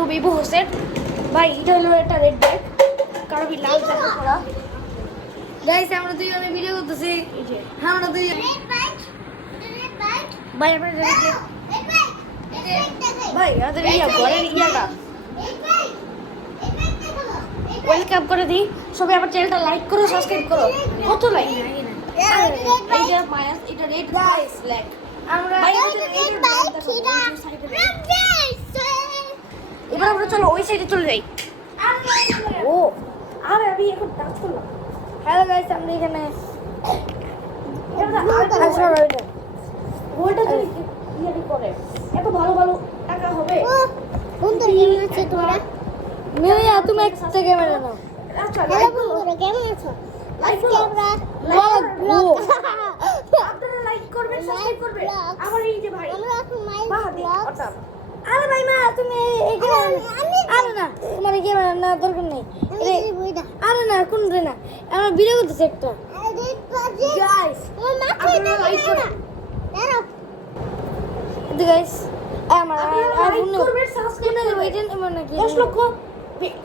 Two বিভু হোসেন ভাই, এটা হলো একটা রেড ব্যাগ, কারো কি লাল জ্যাকেট পরা। গাইস আমরা দুইজনে ভিডিও করতেছি। এই যে আমরা দুইজন ভাই আমরা ভাই আমাদের ঘরের ইয়াটা ওয়েলকাম করে দিই। সবাই আমার চ্যানেলটা লাইক করো, সাবস্ক্রাইব করো। কত লাইক? এই যে মায়া, এটা রেড গাইস ব্ল্যাক। আমরা এবার আমরা চলো ওই সাইডে চলে যাই। ও আরে আমি এখন ডান্স করলাম। হ্যালো গাইস আমরা এখানে ওইটা যদি ইয়ারি করে এত ভালো ভালো টাকা হবে। বন্ধু কেমন আছো তোমরা? মিয়া তুমি একটা ক্যামেরা নাও। আচ্ছা হ্যালো বন্ধুরা কেমন আছো? আজকে আমরা ব্লগ আপনারা লাইক করবেন, সাবস্ক্রাইব করবেন। আমার এই যে ভাই আমরা এখন মাইল বাহাদি ব্লগ অর্থাৎ আরে ভাই মা তুমি এই ক্যামেরা আরে না তোমার এই ক্যামেরা না দরকার নেই। আমি বইটা আরে না কোন রে না আমরা ভিডিও করতেছি একটা। আরে বাজে গাইস আমার মাথায় আপনারা লাইক করবেন, দাঁড়াও কিন্তু গাইস আমার লাইক করবেন, সাবস্ক্রাইব আইফোন করবেন। ওইটা এমন নাকি 10 লক্ষ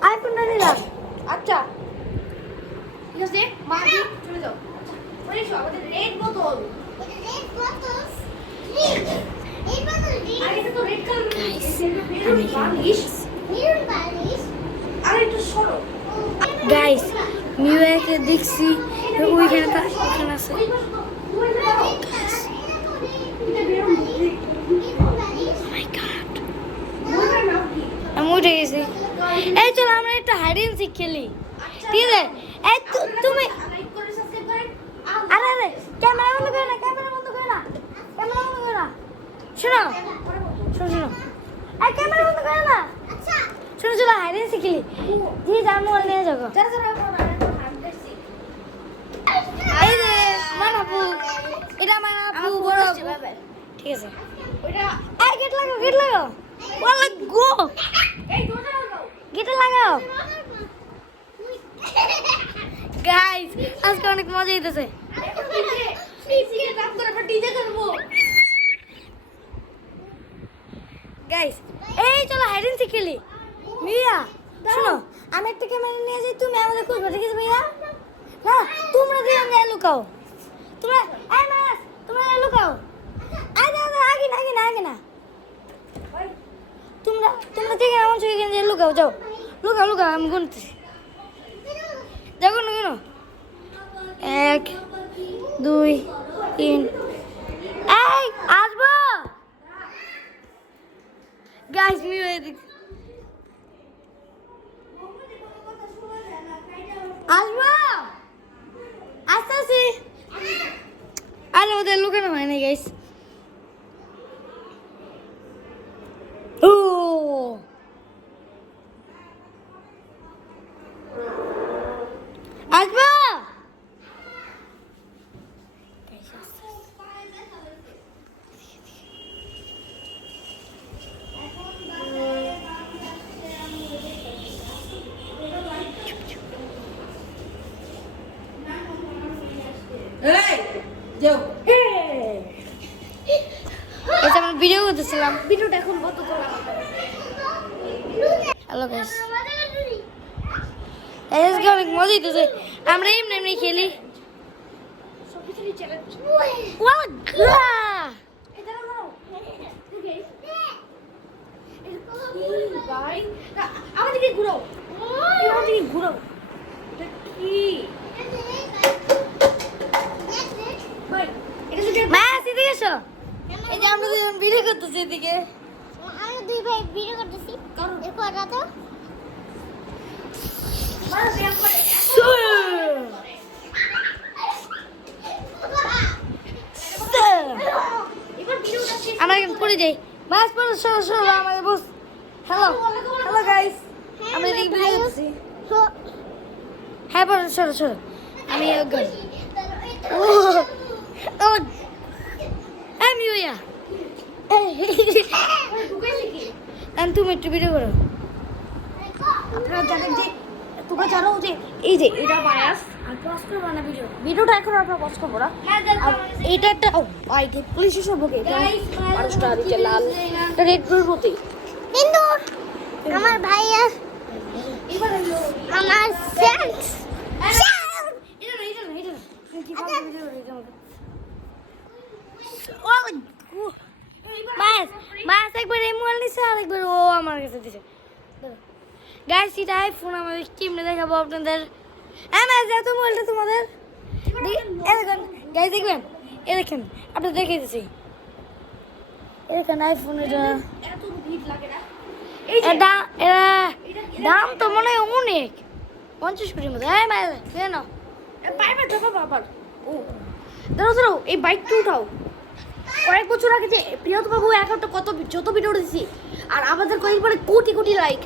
আইফোনটা নিলাম। আচ্ছা ঠিক আছে মা দি চলে যাও। ওই সব আমাদের রেড বোতল, রেড বটলস রিড এই বটল রিড আর এটা তো রেড কালার মেরুন বালিশ। মেরুন বালিশ আর একটু সরো গাইস মিউয়াকে দেখছি ওইখানে ওখানে আছে। ওই পাশে তো ওই দাও এটা মেরুন বালিশ মাই গড ওটার নাম কি? আমি উঠে গেছি। এই চলো আমরা একটা হাইড এন্ড সিক খেলি, ঠিক আছে? এই তুমি লাইক করে সাবস্ক্রাইব করেন। আরে আরে ক্যামেরা বন্ধ করে না, ক্যামেরা বন্ধ করে না, ক্যামেরা বন্ধ করে না। শোনো শোনো শোনো এই ক্যামেরা বন্ধ করে না। আচ্ছা শোনো চলো হাইড এন্ড সিক খেলি। জি জানো নিয়ে যাবো। যারা যারা আমরা হান্ড্রেড এই যে মানাপু, এটা মানাপু বড় আপু। ঠিক আছে ওইটা এই গেট লাগাও, গেট লাগাও। ওয়ালা গো এই দরজা লাগাও। গেট লাগাও। গাইস আজকে অনেক মজা হইতেছে। ডিজে কাজ করে আমরা ডিজে করব। গাইস এই চলো হাইড এন্ড সিক খেলি। মিয়া শোনো আমি একটা ক্যামেরা নিয়ে যাই, তুমি আমাদের খুঁজবে, ঠিক আছে ভাইয়া? না তোমরা দিয়ে আমরা লুকাও, তোমরা এই মাস তোমরা লুকাও। আগে আগে আগে না আগে না আগে না তোমরা তোমরা থেকে এমন চোখে কিনে লুকাও, যাও লুকাও লুকাও, আমি গুনতেছি। যাও গুনো গুনো 1 2 3 এই আসবো। গাইস মিউ এদিকে আসবো, আসতেছি। আরে ওদের লুকানো হয় না গাইস। ও আসবো। এই যাও। এটা আমরা ভিডিও করতেছিলাম। ভিডিওটা এখন বন্ধ করলাম। হ্যালো গাইস আজকে অনেক মজা হইতেছে। আমরা এমনি এমনি খেলি। সবকিছুরই চ্যালেঞ্জ। ওয়া গা এটা দাও। ভাই আমাদেরকে ঘুরাও, আমাদেরকে ঘুরাও। এটা কি ভাই? এটা যদি মা এদিকে এসো। এই যে আমরা দুজন ভিডিও করতেছি এদিকে। আমরা দুই ভাই ভিডিও করতেছি দেখো এটা তো মারা দেয়া করে এবার ভিডিওটা শেষ। আমরা এখন পড়ে যাই। মাস পরে সরো সরো আমাদের বস। হ্যালো হ্যালো গাইস আমরা এদিকে ভিডিও করতেছি। হ্যাঁ পরে সরো সরো আমি একদম ও ও আমি ইয়া ঢুকাইছে কি? তুমি একটু ভিডিও করো। আপনারা জানেন যে তোমরা জানো যে এই যে এটা বায়াস আর পজ করবো না ভিডিওটা এখন আমরা পজ করবো না। আর এইটা একটা বাইকে পুলিশের সম্পর্কে মানুষটা দিকে লাল এটা রেড রোড মতে কিন্তু আমার ভাইয়া এবার হলো আমার ফ্রেন্ড এটা কি ফালতু ভিডিও রে এটা মাস একবার এই মোবাইল নিছে আর একবার ও আমার কাছে দিছে গাইস এটা আইফোন আমাদের কেমনে দেখাবো আপনাদের মাস এত মোবাইলটা তোমাদের দেখেন গাইস দেখবেন দেখেন আপনাদের দেখিয়ে দিচ্ছি এখানে আইফোন এটা এত ভিড় লাগে না এটা দাম তো মনে হয় অনেক 50 কোটির মতো মাস কেন পাইবে তো বাবা ও দাঁড়াও এই বাইকটা উঠাও কয়েক বছর আগে যে প্রিয়তবাবু একটা কত যত ভিডিও দিয়েছি আর আমাদের কয়েক পরে কোটি কোটি লাইক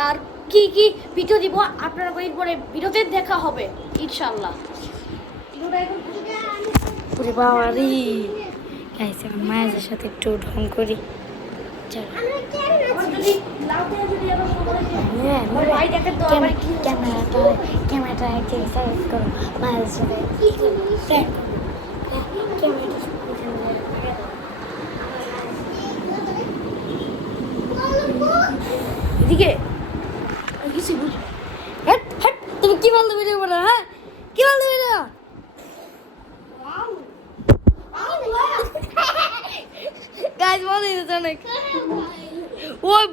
আর কি কি ভিডিও দিব আপনারা কয়েক পরে ভিডিওতে দেখা হবে ইনশাআল্লাহ পুরে বাবারি গাইস এখন মায়ের সাথে একটু ঢং করি চল আমার যদি লাউতে যদি আবার খবর আছে আমার ভাই দেখে তো আবার কি ক্যামেরাটা একটু সাইজ করো মায়ের সাথে এদিকে কিছু বুঝি হট হট তুমি কি বলতে ভিডিও করো হ্যাঁ কি বলতে ভিডিও গাইস বলে দিতে অনেক ওই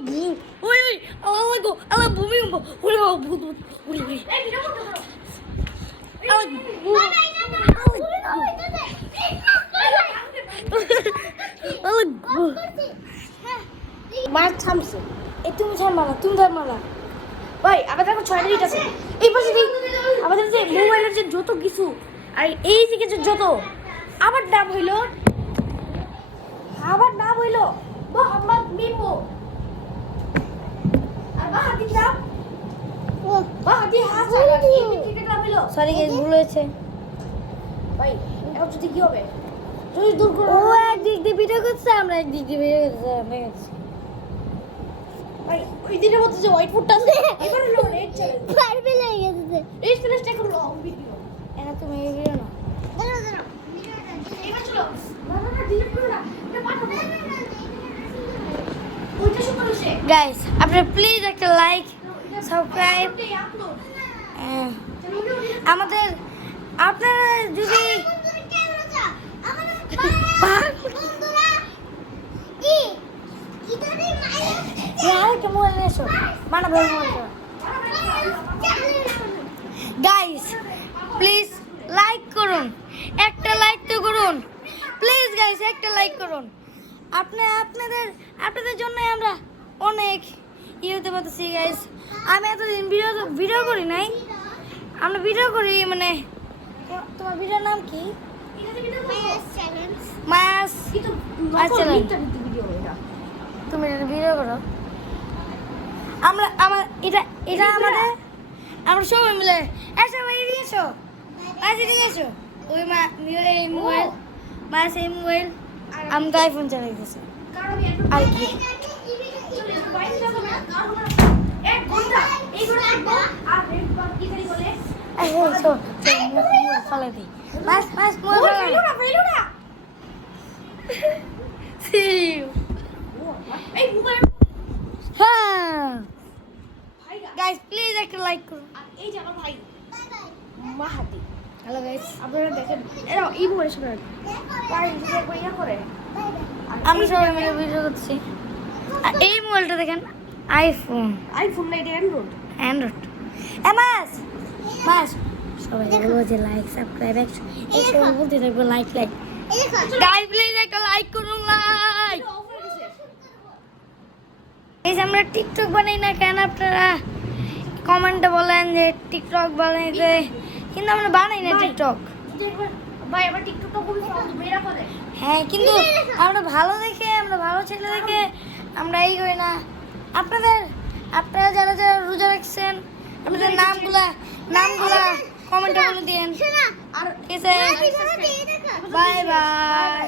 ওই ওই আল্লাহ গো আল্লাহ ভূমি ওরে ভূত ওরে ওরে এই ভিডিও করতে মার থামছে এই তুমি থামালা তুমি থামালা ভাই আমাদের এখন 6 মিনিট আছে এই পাশে আমাদের যে মোবাইলের যে যত কিছু আর এই যে কিছু যত আবার নাম হইলো মোহাম্মদ মিমো আর বাহাদি নাম বাহাদি হাসান এই বিটির নাম হইলো সরি গাইস ভুল হয়েছে ভাই এখন যদি কি হবে যদি দূর করে ও একদিক দিয়ে ভিডিও করছে আমরা একদিক দিয়ে ভিডিও করছি ভাই ওই দিনের মধ্যে যে হোয়াইট ফুটটা আছে এবার হলো রেড চ্যালেঞ্জ পারবে লেগে গেছে এই চ্যালেঞ্জটা এখন লং ভিডিও এটা তুমি এই ভিডিও না দাঁড়াও এবার চলো না ডিলিট করো না এটা পাঠাবো ওইটা শুরু করো সে গাইস আপনারা প্লিজ একটা লাইক সাবস্ক্রাইব আপলোড আমাদের আপনারা যদি মোবাইল এসো মানা ভাই মোবাইল গাইস প্লিজ লাইক করুন একটা লাইক তো করুন প্লিজ গাইস একটা লাইক করুন আপনাদের জন্যই আমরা অনেক হতে পারতেছি গাইস আমি এতদিন ভিডিও করি নাই আমরা ভিডিও করি মানে তোমার ভিডিওর নাম কি মাস আচ্ছা তুমি ভিডিও করো এটা আমাদের আমরা সবাই মিলে সবাই এদিকে এসো এদিকে এসো ওই এই মোবাইল মাস এই মোবাইল আমি আইফোন চালাইতেছি আর কি এক ঘন্টা এই ঘন্টা থাকবো আর রেড বার কি জানি বলে ফলে দিই মাস মোবাইল ফেলো না এই মোবাইল হ্যাঁ ভাইরা গাইস প্লিজ একটা লাইক করুন আর এই যে আমার ভাই মাহাদি হ্যালো গাইস আপনারা দেখেন এরা এই মোবাইল শুনে ভাই যদি একবার ইয়া করে আমরা সবাই মিলে ভিডিও করছি আর এই মোবাইলটা দেখেন আইফোন না এটা অ্যান্ড্রয়েড মাস সবাই বলবো যে লাইক সাবস্ক্রাইব এই সব বলতে থাকবো লাইক গাইস প্লিজ একটা লাইক করুন লাইক এই যে আমরা টিকটক বানাই না কেন আপনারা কমেন্টে বলেন যে টিকটক বানাইতে কিন্তু আমরা বানাই না টিকটক ভাই আমার টিকটকটা খুবই ফালতু মেরা করে হ্যাঁ কিন্তু আমরা ভালো দেখে আমরা ভালো ছেলে দেখে আমরা এই করি না আপনারা যারা যারা রোজা রাখছেন আপনাদের নামগুলা কমেন্টে বলে দিন শোনা আর ঠিক আছে দেখো বাই বাই